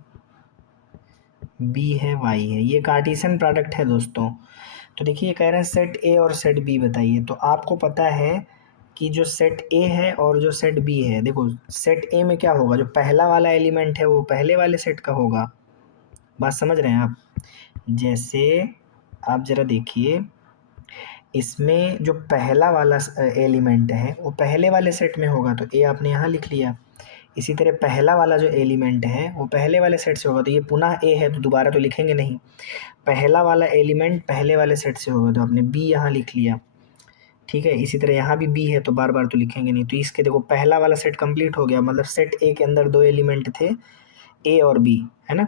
B है Y है। ये कार्टेशियन प्रोडक्ट है दोस्तों। तो देखिए ये कह रहे हैं सेट A और सेट B बताइए। तो आपको पता है कि जो सेट A है और जो सेट B है, देखो सेट A में क्या होगा, जो पहला वाला एलिमेंट है वो पहले वाले सेट का होगा। बात समझ रहे हैं आप? जैसे आप ज़रा देखिए इसमें जो पहला वाला एलिमेंट है वो पहले वाले सेट में होगा, तो A आपने यहाँ लिख लिया। इसी तरह पहला वाला जो एलिमेंट है वो पहले वाले सेट से होगा, तो ये पुनः A है तो दोबारा तो लिखेंगे नहीं। पहला वाला एलिमेंट पहले वाले सेट से होगा, तो आपने B यहाँ लिख लिया। ठीक है। इसी तरह यहाँ भी बी है तो बार बार तो लिखेंगे नहीं, तो इसके देखो पहला वाला सेट कंप्लीट हो गया, मतलब सेट ए के अंदर दो एलिमेंट थे, ए और बी, है ना।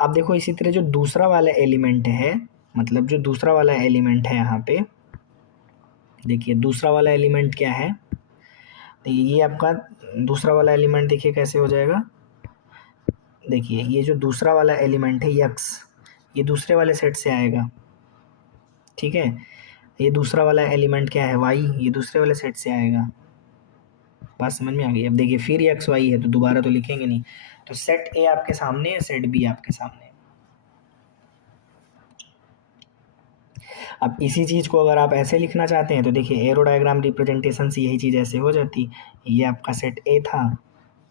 अब देखो इसी तरह जो दूसरा वाला एलिमेंट है, मतलब जो दूसरा वाला एलिमेंट है यहाँ पे देखिए, दूसरा वाला एलिमेंट क्या है, ये आपका दूसरा वाला एलिमेंट देखिए कैसे हो जाएगा। देखिए ये जो दूसरा वाला एलिमेंट है यक्स, ये दूसरे वाले सेट से आएगा, ठीक है। ये दूसरा वाला एलिमेंट क्या है, वाई, ये दूसरे वाले सेट से आएगा। बात समझ में आ गई। अब देखिए फिर एक्स वाई है तो दोबारा तो लिखेंगे नहीं, तो सेट ए आपके सामने है, सेट बी आपके सामने है। अब इसी चीज़ को अगर आप ऐसे लिखना चाहते हैं तो देखिए एरो डायग्राम रिप्रेजेंटेशन से यही चीज़ ऐसे हो जाती। ये आपका सेट ए था,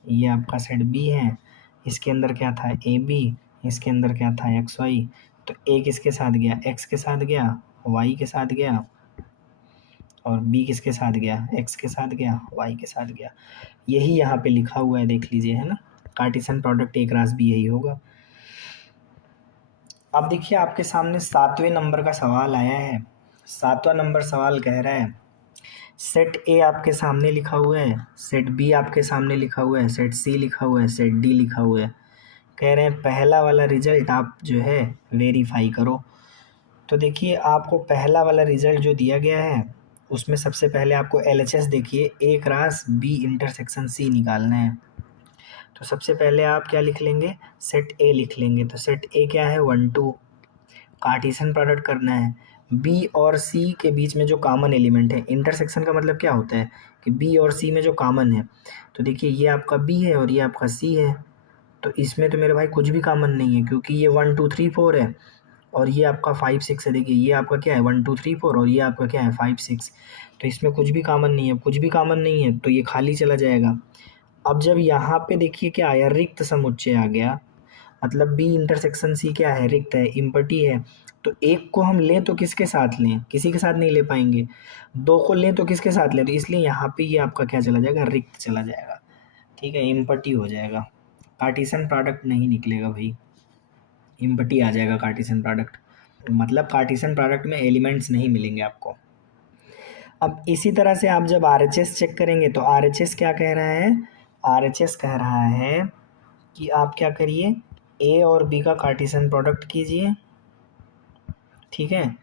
ये आपका सेट बी है, इसके अंदर क्या था ए बी, इसके अंदर क्या था एक्स वाई, तो ए किसके साथ गया, एक्स के साथ गया, वाई के साथ गया, और बी किसके साथ गया, एक्स के साथ गया, वाई के साथ गया। यही यहाँ पे लिखा हुआ है, देख लीजिए, है ना। Cartesian product A cross B यही होगा। अब देखिए आपके सामने 7वें नंबर का सवाल आया है। 7वां नंबर सवाल कह रहा है सेट ए आपके सामने लिखा हुआ है, सेट बी आपके सामने लिखा हुआ है, सेट सी लिखा हुआ है, सेट डी लिखा हुआ है। कह रहे हैं पहला वाला रिजल्ट आप जो है वेरीफाई करो। तो देखिए आपको पहला वाला रिजल्ट जो दिया गया है उसमें सबसे पहले आपको LHS देखिए ए क्रॉस बी इंटरसेक्शन सी निकालना है। तो सबसे पहले आप क्या लिख लेंगे, सेट ए लिख लेंगे। तो सेट ए क्या है 1 2, कार्टेशियन प्रोडक्ट करना है। बी और सी के बीच में जो कॉमन एलिमेंट है, इंटरसेक्शन का मतलब क्या होता है कि बी और सी में जो कॉमन है, तो देखिए ये आपका बी है और ये आपका सी है, तो इसमें तो मेरे भाई कुछ भी कॉमन नहीं है क्योंकि ये 1 2 3 4 है और ये आपका 5 6 है। देखिए ये आपका क्या है 1 2 3 4 और ये आपका क्या है 5 6, तो इसमें कुछ भी कॉमन नहीं है, कुछ भी कॉमन नहीं है तो ये खाली चला जाएगा। अब जब यहाँ पे देखिए क्या आया, रिक्त समुच्चय आ गया, मतलब बी इंटरसेक्शन सी क्या है, रिक्त है, इम्पटी है। तो एक को हम लें तो किसके साथ लें, किसी के साथ नहीं ले पाएंगे। दो को लें तो किसके साथ लें, तो इसलिए यहाँ पे ये आपका क्या चला जाएगा, रिक्त चला जाएगा, ठीक है, इम्पटी हो जाएगा। कार्टेशियन प्रोडक्ट नहीं निकलेगा भाई, इम्पटी आ जाएगा कार्टेशियन प्रोडक्ट, मतलब कार्टेशियन प्रोडक्ट में एलिमेंट्स नहीं मिलेंगे आपको। अब इसी तरह से आप जब RHS चेक करेंगे तो RHS क्या कह रहा है, RHS कह रहा है कि आप क्या करिए, ए और बी का कार्टेशियन प्रोडक्ट कीजिए, ठीक है।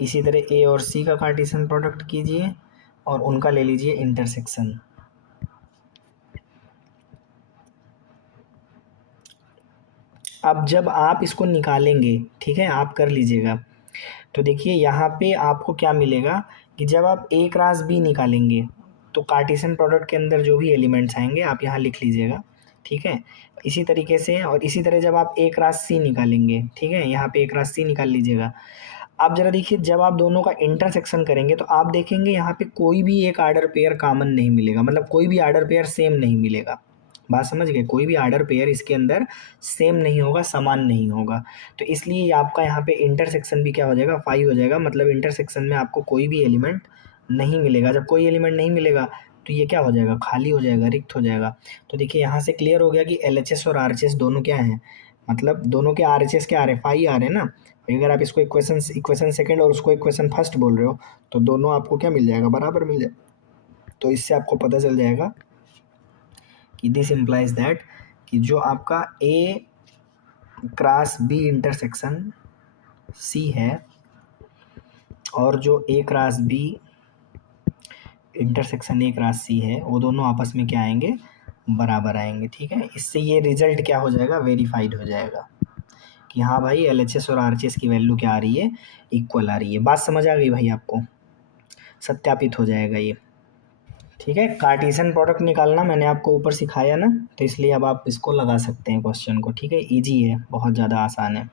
इसी तरह ए और सी का कार्टेशियन प्रोडक्ट कीजिए और उनका ले लीजिए इंटरसेक्शन। अब जब आप इसको निकालेंगे, ठीक है, आप कर लीजिएगा, तो देखिए यहाँ पे आपको क्या मिलेगा कि जब आप ए क्रॉस बी निकालेंगे तो कार्टेशियन प्रोडक्ट के अंदर जो भी एलिमेंट्स आएंगे आप यहाँ लिख लीजिएगा, ठीक है। इसी तरीके से और इसी तरह जब आप ए क्रॉस सी निकालेंगे, ठीक है, यहाँ पे ए क्रॉस सी निकाल लीजिएगा। अब जरा देखिए जब आप दोनों का इंटरसेक्शन करेंगे तो आप देखेंगे यहाँ पे कोई भी एक आर्डर पेयर कॉमन नहीं मिलेगा, मतलब कोई भी आर्डर पेयर सेम नहीं मिलेगा। बात समझ गए, कोई भी आर्डर पेयर इसके अंदर सेम नहीं होगा, समान नहीं होगा। तो इसलिए आपका यहाँ पे इंटरसेक्शन भी क्या हो जाएगा, 5 हो जाएगा, मतलब इंटरसेक्शन में आपको कोई भी एलिमेंट नहीं मिलेगा। जब कोई एलिमेंट नहीं मिलेगा तो ये क्या हो जाएगा, खाली हो जाएगा, रिक्त हो जाएगा। तो देखिए यहाँ से क्लियर हो गया कि LHS और RHS दोनों क्या हैं, मतलब दोनों के RHS क्या आ रहे हैं, 5 आ रहे हैं ना। अगर आप इसको इक्वेशन सेकंड और उसको इक्वेशन फर्स्ट बोल रहे हो तो दोनों आपको क्या मिल जाएगा, बराबर मिल जाएगा। तो इससे आपको पता चल जाएगा कि दिस इम्प्लाइज दैट कि जो आपका A cross B intersection C है और जो A cross B intersection A cross C है वो दोनों आपस में क्या आएंगे, बराबर आएंगे, ठीक है। इससे ये रिजल्ट क्या हो जाएगा, वेरीफाइड हो जाएगा कि हाँ भाई LHS और RHS की वैल्यू क्या आ रही है, इक्वल आ रही है। बात समझ आ गई भाई आपको, सत्यापित हो जाएगा ये, ठीक है। कार्टेशियन प्रोडक्ट निकालना मैंने आपको ऊपर सिखाया ना, तो इसलिए अब आप इसको लगा सकते हैं क्वेश्चन को, ठीक है, इजी है, बहुत ज़्यादा आसान है।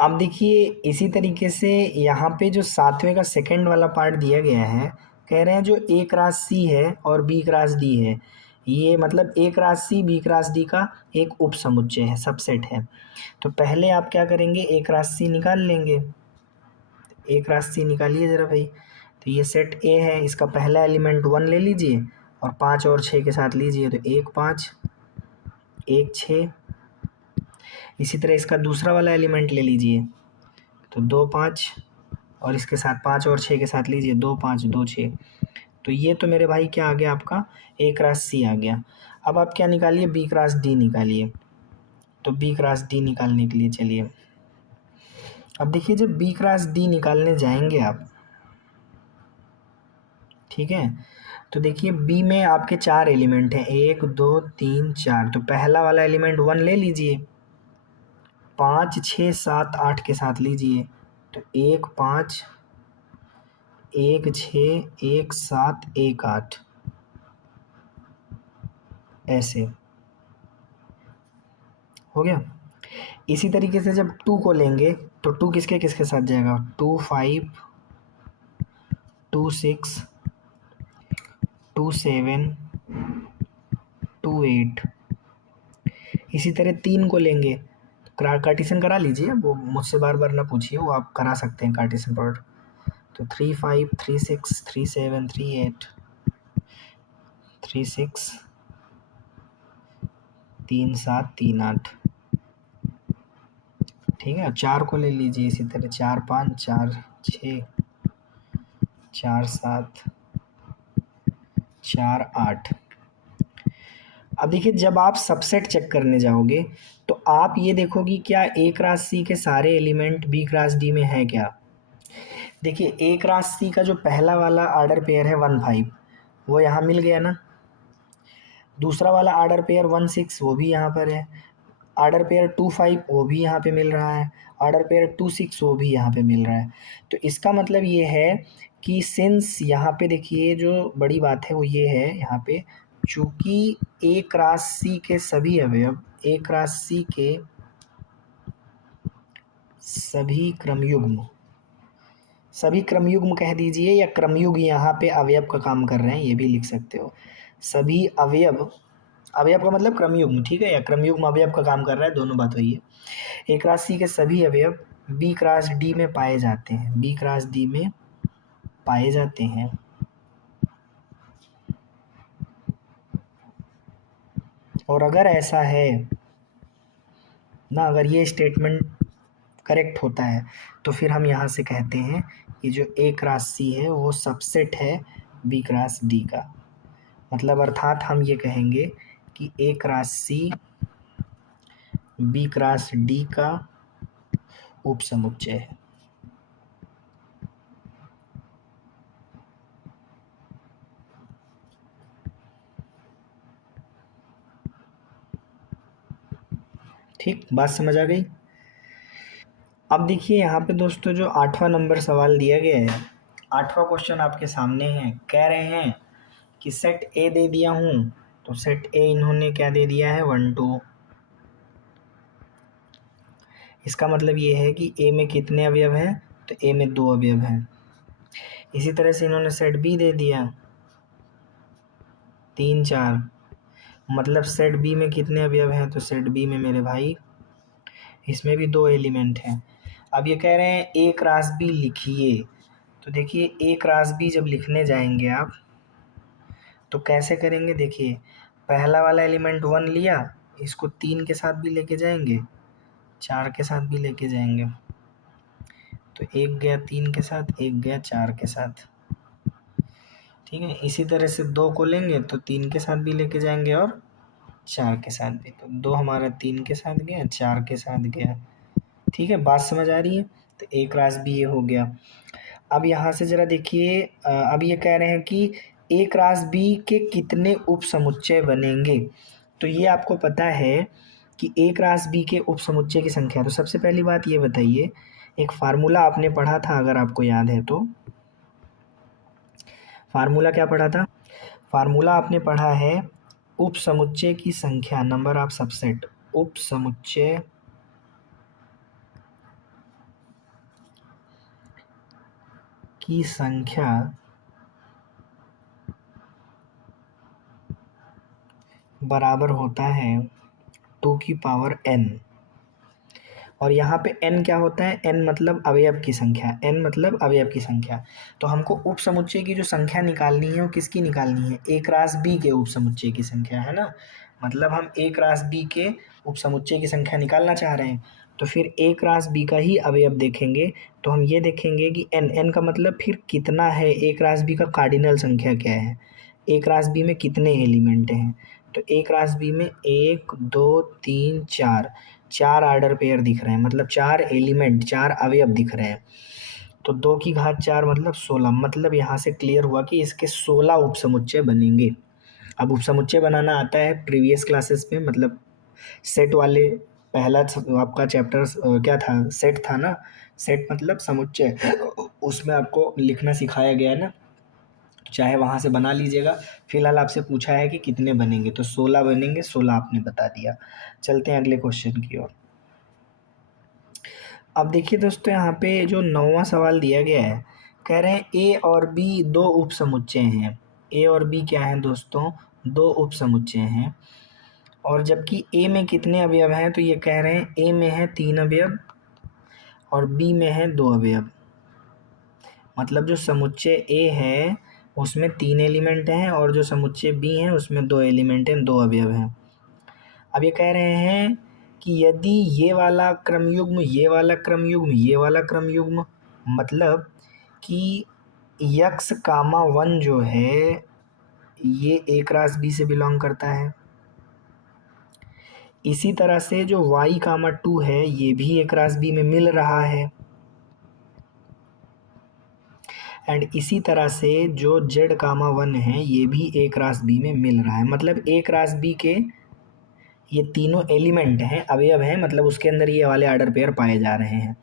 अब देखिए इसी तरीके से यहाँ पे जो 7वें का सेकंड वाला पार्ट दिया गया है, कह रहे हैं जो ए क्रॉस सी है और बी क्रॉस डी है, ये मतलब A cross C B cross D का एक उप समुच्चय है, सबसेट है। तो पहले आप क्या करेंगे, ए क्रॉस सी निकाल लेंगे, ए क्रॉस सी निकालिए ज़रा भाई। तो ये सेट ए है, इसका पहला एलिमेंट 1 ले लीजिए और 5 और 6 के साथ लीजिए, तो 1 5 1 6। इसी तरह इसका दूसरा वाला एलिमेंट ले लीजिए, तो 2 5 और इसके साथ 5 और 6 के साथ लीजिए, 2 5 2 6। तो ये तो मेरे भाई क्या आ गया आपका, ए क्रॉस सी आ गया। अब आप क्या निकालिए, बी क्रॉस डी निकालिए। तो बी क्रॉस डी निकालने के लिए चलिए, अब देखिए जब बी क्रॉस डी निकालने जाएंगे आप, ठीक है, तो देखिए बी में आपके 4 एलिमेंट हैं, 1 2 3 4। तो पहला वाला एलिमेंट 1 ले लीजिए, 5 6 7 8 के साथ लीजिए। तो 1 5 1 6 1 7 1 8, ऐसे हो गया। इसी तरीके से जब 2 को लेंगे तो 2 किसके किसके साथ जाएगा, 2 5 2 6 2 7 2 8। इसी तरह 3 को लेंगे, कार्टेशियन करा लीजिए, वो मुझसे बार बार ना पूछिए, वो आप करा सकते हैं कार्टेशियन प्रोडक्ट। तो 3 5 3 6 3 7 3 8 3 6 3 7 3 8, ठीक है। 4 को ले लीजिए इसी तरह, 4 5 4 6 4 7 4 8। अब देखिए जब आप सबसेट चेक करने जाओगे तो आप ये देखोगे क्या ए क्रॉस सी के सारे एलिमेंट बी क्रॉस डी में है क्या। देखिए ए क्रॉस सी का जो पहला वाला आर्डर पेयर है 1 5, वो यहाँ मिल गया ना। दूसरा वाला आर्डर पेयर 1 6, वो भी यहाँ पर है। आर्डर पेयर 2 5, वो भी यहाँ पे मिल रहा है। आर्डर पेयर 2 6, वो भी यहाँ पे मिल रहा है। तो इसका मतलब ये है कि सिंस यहाँ पे देखिए जो बड़ी बात है वो ये है यहाँ पे, चूँकि ए क्रॉस सी के सभी अवयव, ए क्रॉस सी के सभी क्रमयुग्म, सभी क्रमयुग्म कह दीजिए या क्रमयुग यहाँ पे अवयव का काम कर रहे हैं, ये भी लिख सकते हो। सभी अवयव, अवयव का मतलब क्रमयुग्म, ठीक है, या क्रमयुग्म अवयव का काम कर रहा है, दोनों बात वही है। ए क्रॉस सी के सभी अवयव बी क्रॉस डी में पाए जाते हैं, बी क्रॉस डी में पाए जाते हैं। और अगर ऐसा है ना, अगर ये स्टेटमेंट करेक्ट होता है तो फिर हम यहाँ से कहते हैं कि जो ए क्रॉस सी है वो सबसेट है बी क्रॉस डी का। मतलब अर्थात हम ये कहेंगे कि A cross C B cross D का उपसमुच्चय है। ठीक, बात समझ आ गई। अब देखिए यहाँ पे दोस्तों जो 8वां नंबर सवाल दिया गया है, 8वां क्वेश्चन आपके सामने है। कह रहे हैं कि सेट ए दे दिया हूँ, तो सेट ए इन्होंने क्या दे दिया है, 1 2। इसका मतलब ये है कि ए में कितने अवयव हैं, तो ए में 2 अवयव हैं। इसी तरह से इन्होंने सेट बी दे दिया 3 4, मतलब सेट बी में कितने अवयव हैं, तो सेट बी में मेरे भाई इसमें भी 2 एलिमेंट हैं। अब ये कह रहे हैं ए क्रॉस बी लिखिए। तो देखिए ए क्रॉस बी जब लिखने जाएंगे आप तो कैसे करेंगे, देखिए पहला वाला एलिमेंट 1 लिया, इसको 3 के साथ भी लेके जाएंगे, 4 के साथ भी लेके जाएंगे। तो एक गया 3 के साथ, एक गया 4 के साथ, ठीक है। इसी तरह से 2 को लेंगे तो 3 के साथ भी लेके जाएंगे और 4 के साथ भी। तो 2 हमारा 3 के साथ गया, 4 के साथ गया, ठीक है। बात समझ आ रही है। तो ए क्रॉस बी ये हो गया। अब यहाँ से ज़रा देखिए, अब ये कह रहे हैं कि ए क्रॉस बी के कितने उपसमुच्चय बनेंगे। तो ये आपको पता है कि ए क्रॉस बी के उपसमुच्चय की संख्या। तो सबसे पहली बात ये बताइए, एक फार्मूला आपने पढ़ा था अगर आपको याद है तो, फार्मूला क्या पढ़ा था, फार्मूला आपने पढ़ा है उपसमुच्चय की संख्या, नंबर ऑफ सबसेट, उपसमुच्चय की संख्या बराबर होता है 2 की पावर n। और यहाँ पे n क्या होता है, n मतलब अवयव की संख्या, n मतलब अवयव की संख्या। तो हमको उपसमुच्चय की जो संख्या निकालनी है वो किसकी निकालनी है, ए क्रॉस बी के उपसमुच्चय की संख्या, है ना। मतलब हम ए क्रॉस बी के उपसमुच्चय की संख्या निकालना चाह रहे हैं। तो फिर ए क्रॉस बी का ही अवयव देखेंगे तो हम ये देखेंगे कि एन, एन का मतलब फिर कितना है, ए क्रॉस बी का कार्डिनल संख्या क्या है, ए क्रॉस बी में कितने एलिमेंट हैं। तो ए क्रॉस बी में 1 2 3 4, 4 आर्डर पेयर दिख रहे हैं, मतलब 4 एलिमेंट, 4 अवयव दिख रहे हैं। तो 2 की घात 4 मतलब 16, मतलब यहाँ से क्लियर हुआ कि इसके 16 उपसमुच्चय बनेंगे। अब उपसमुच्चय बनाना आता है प्रीवियस क्लासेस में, मतलब सेट वाले पहला आपका चैप्टर क्या था, सेट था ना, सेट मतलब समुच्चय, उसमें आपको लिखना सिखाया गया है ना, चाहे वहाँ से बना लीजिएगा। फिलहाल आपसे पूछा है कि कितने बनेंगे, तो 16 बनेंगे, 16 आपने बता दिया। चलते हैं अगले क्वेश्चन की ओर। अब देखिए दोस्तों, यहाँ पे जो 9वां सवाल दिया गया है, कह रहे हैं ए और बी दो उपसमुच्चय हैं। ए और बी क्या हैं दोस्तों, दो उपसमुच्चय हैं। और जबकि ए में कितने अवयव हैं, तो ये कह रहे हैं ए में है 3 अवयव और बी में है 2 अवयव। मतलब जो समुच्चय ए है उसमें 3 एलिमेंट हैं और जो समुच्चय बी है उसमें 2 एलिमेंट हैं, 2 अवयव हैं। अब ये कह रहे हैं कि यदि ये वाला क्रमयुग्म, ये वाला क्रमयुग्म, ये वाला क्रमयुग्म, मतलब कि यक्स कामा 1 जो है ये ए क्रॉस बी से बिलोंग करता है। इसी तरह से जो y कामा 2 है ये भी ए क्रॉस बी में मिल रहा है। एंड इसी तरह से जो z कामा 1 है ये भी ए क्रॉस बी में मिल रहा है। मतलब ए क्रॉस बी के ये तीनों एलिमेंट हैं, अवयव हैं, मतलब उसके अंदर ये वाले आर्डर पेयर पाए जा रहे हैं।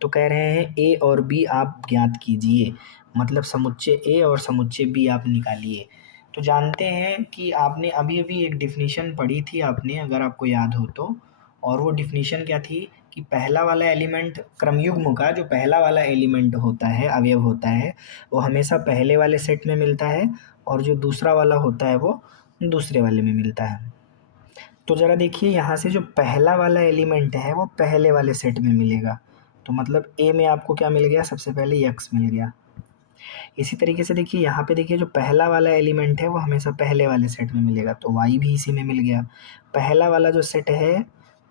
तो कह रहे हैं ए और बी आप ज्ञात कीजिए, मतलब समुच्चय ए और समुच्चय बी आप निकालिए। तो जानते हैं कि आपने अभी अभी एक डिफिनीशन पढ़ी थी आपने, अगर आपको याद हो तो, और वो डिफिनीशन क्या थी कि पहला वाला एलिमेंट, क्रमयुग्म का जो पहला वाला एलिमेंट होता है, अवयव होता है, वो हमेशा पहले वाले सेट में मिलता है और जो दूसरा वाला होता है वो दूसरे वाले में मिलता है। तो ज़रा देखिए यहाँ से जो पहला वाला एलिमेंट है वो पहले वाले सेट में मिलेगा, तो मतलब ए में आपको क्या मिल गया, सबसे पहले यक्स मिल गया। इसी तरीके से देखिए यहाँ पे देखिए जो पहला वाला एलिमेंट है वो हमेशा पहले वाले सेट में मिलेगा, तो वाई भी इसी में मिल गया। पहला वाला जो सेट है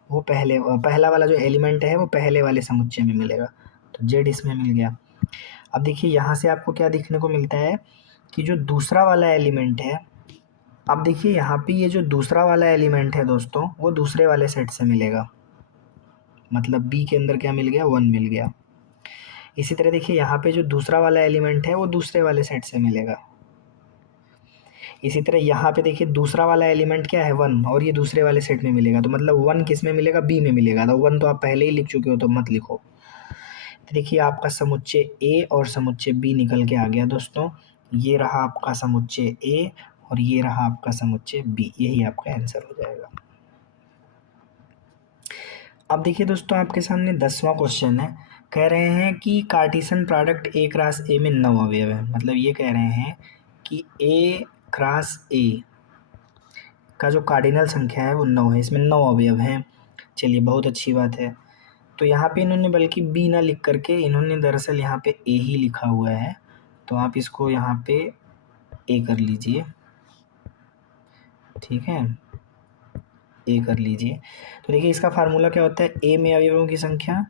वो पहला वाला जो एलिमेंट है वो पहले वाले समुच्चय में मिलेगा, तो जेड इसमें मिल गया। अब देखिए यहाँ से आपको क्या देखने को मिलता है कि जो दूसरा वाला एलिमेंट है, अब देखिए यहाँ पे ये जो दूसरा वाला एलिमेंट है दोस्तों वो दूसरे वाले सेट से मिलेगा, मतलब बी के अंदर क्या मिल गया, 1 मिल गया। इसी तरह देखिए यहाँ पे जो दूसरा वाला एलिमेंट है वो दूसरे वाले सेट से मिलेगा। इसी तरह यहाँ पे देखिए दूसरा वाला एलिमेंट क्या है, 1, और ये दूसरे वाले सेट में मिलेगा, तो मतलब 1 किस में मिलेगा, बी में मिलेगा। तो 1 तो आप पहले ही लिख चुके हो तो मत लिखो। तो देखिए आपका समुच्चय ए और समुच्चय बी निकल के आ गया दोस्तों। ये रहा आपका समुच्चय ए और ये रहा आपका समुच्चय बी, यही आपका आंसर हो जाएगा। अब देखिए दोस्तों आपके सामने 10वां क्वेश्चन है, कह रहे हैं कि कार्टेशियन प्रोडक्ट ए क्रॉस ए में 9 अवयव है। मतलब ये कह रहे हैं कि ए क्रॉस ए का जो कार्डिनल संख्या है वो 9 है, इसमें 9 अवयव हैं। चलिए बहुत अच्छी बात है। तो यहाँ पे इन्होंने बल्कि बी ना लिख करके इन्होंने दरअसल यहाँ पे ए ही लिखा हुआ है, तो आप इसको यहाँ पे ए कर लीजिए, ठीक है, ए कर लीजिए। तो देखिए इसका फार्मूला क्या होता है, ए में अवयवों की संख्या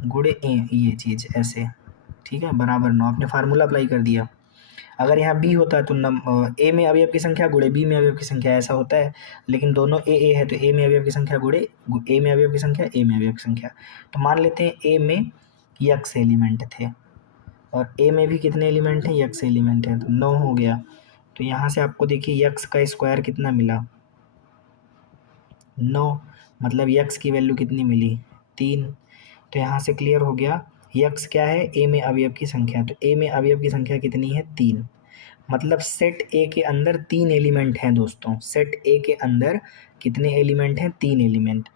गुणे ए, ये चीज़ ऐसे, ठीक है, बराबर 9। आपने फार्मूला अप्लाई कर दिया। अगर यहाँ बी होता तो ए में अवयव की संख्या गुणे बी में अवयव की संख्या, ऐसा होता है, लेकिन दोनों ए है तो ए में अवयव की संख्या गुणे ए में अवयव की संख्या, ए में अवयव की संख्या। तो मान लेते हैं ए में यक्स एलिमेंट थे और ए में भी कितने एलिमेंट हैं, यक्स एलिमेंट हैं, तो 9 हो गया। तो यहाँ से आपको देखिए यक्स का स्क्वायर कितना मिला, 9, मतलब यक्स की वैल्यू कितनी मिली, 3। तो यहाँ से क्लियर हो गया यक्स क्या है, ए में अवयव की संख्या, तो ए में अवयव की संख्या कितनी है, 3। मतलब सेट ए के अंदर 3 एलिमेंट हैं दोस्तों, सेट ए के अंदर कितने एलिमेंट हैं, 3 एलिमेंट।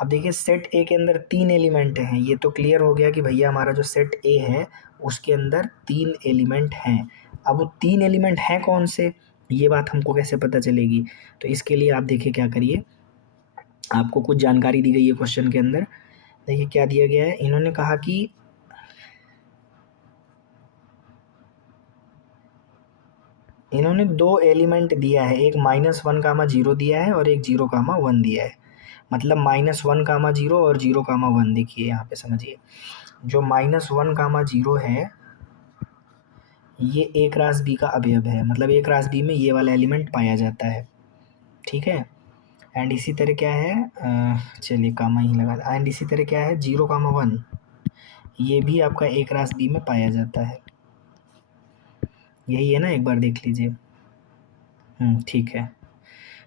अब देखिए सेट ए के अंदर 3 एलिमेंट हैं, ये तो क्लियर हो गया कि भैया हमारा जो सेट ए है उसके अंदर 3 एलिमेंट हैं। अब वो 3 एलिमेंट हैं कौन से, ये बात हमको कैसे पता चलेगी, तो इसके लिए आप देखिए क्या करिए, आपको कुछ जानकारी दी गई है क्वेश्चन के अंदर। देखिए क्या दिया गया है, इन्होंने कहा कि इन्होंने 2 एलिमेंट दिया है, एक -1, 0 दिया है और एक 0, 1 दिया है। मतलब -1, 0 और 0, 1। देखिए यहाँ पे समझिए, जो -1, 0 है ये A क्रॉस B का अवयव है, मतलब A क्रॉस B में ये वाला एलिमेंट पाया जाता है, ठीक है। एंड इसी तरह क्या है, चलिए कामा ही लगा। एंड इसी तरह क्या है 0, 1, ये भी आपका A क्रॉस B में पाया जाता है, यही है ना, एक बार देख लीजिए। ठीक है।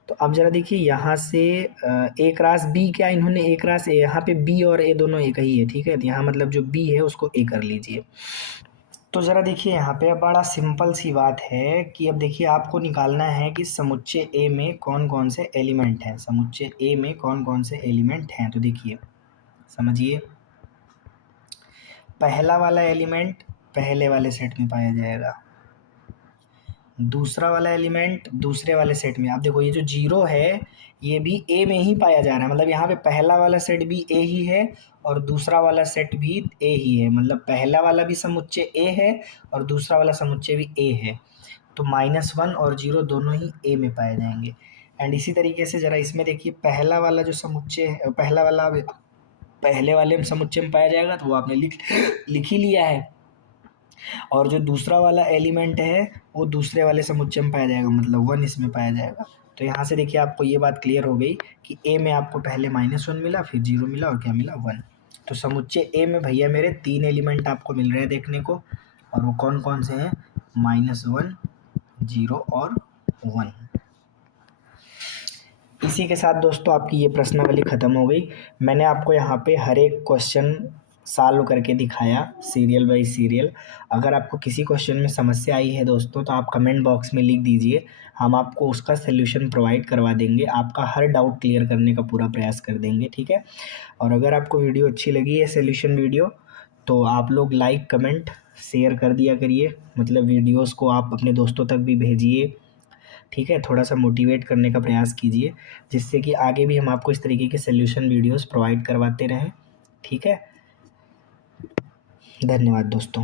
तो अब ज़रा देखिए यहाँ से A क्रॉस B, क्या इन्होंने A क्रॉस A, यहाँ पे B और A दोनों एक ही है, ठीक है। तो यहाँ मतलब जो B है उसको A कर लीजिए। तो ज़रा देखिए यहाँ पे अब बड़ा सिंपल सी बात है कि अब देखिए आपको निकालना है कि समुच्चय A में कौन कौन से एलिमेंट हैं, समुच्चय A में कौन कौन से एलिमेंट हैं। तो देखिए समझिए, पहला वाला एलिमेंट पहले वाले सेट में पाया जाएगा, दूसरा वाला एलिमेंट दूसरे वाले सेट में। आप देखो ये जो 0 है ये भी A में ही पाया जा रहा है, मतलब यहाँ पे पहला वाला सेट भी A ही है और दूसरा वाला सेट भी A ही है, मतलब पहला वाला भी समुच्चय A है और दूसरा वाला समुच्चय भी A है। तो -1 और 0 दोनों ही A में पाए जाएंगे। एंड इसी तरीके से ज़रा इसमें देखिए, पहला वाला जो समुच्चय है, पहला वाला पहले वाले समुच्चय में पाया जाएगा, तो वो आपने लिख ही लिया है। और जो दूसरा वाला एलिमेंट है वो दूसरे वाले समुच्चय में पाया जाएगा, मतलब 1 इसमें पाया जाएगा। तो यहाँ से देखिए आपको ये बात क्लियर हो गई कि A में आपको पहले -1 मिला, फिर 0 मिला और क्या मिला 1। तो समुच्चय A में भैया मेरे 3 एलिमेंट आपको मिल रहे हैं देखने को, और वो कौन कौन से हैं, -1, 0 और 1। इसी के साथ दोस्तों आपकी ये प्रश्नावली ख़त्म हो गई। मैंने आपको यहाँ पे हर एक क्वेश्चन सॉल्व करके दिखाया, सीरियल बाय सीरियल। अगर आपको किसी क्वेश्चन में समस्या आई है दोस्तों, तो आप कमेंट बॉक्स में लिख दीजिए, हम आपको उसका सल्यूशन प्रोवाइड करवा देंगे, आपका हर डाउट क्लियर करने का पूरा प्रयास कर देंगे, ठीक है। और अगर आपको वीडियो अच्छी लगी है, सल्यूशन वीडियो, तो आप लोग लाइक कमेंट शेयर कर दिया करिए, मतलब वीडियोज़ को आप अपने दोस्तों तक भी भेजिए, ठीक है। थोड़ा सा मोटिवेट करने का प्रयास कीजिए, जिससे कि आगे भी हम आपको इस तरीके के सल्यूशन वीडियोस प्रोवाइड करवाते रहें, ठीक है। धन्यवाद दोस्तों।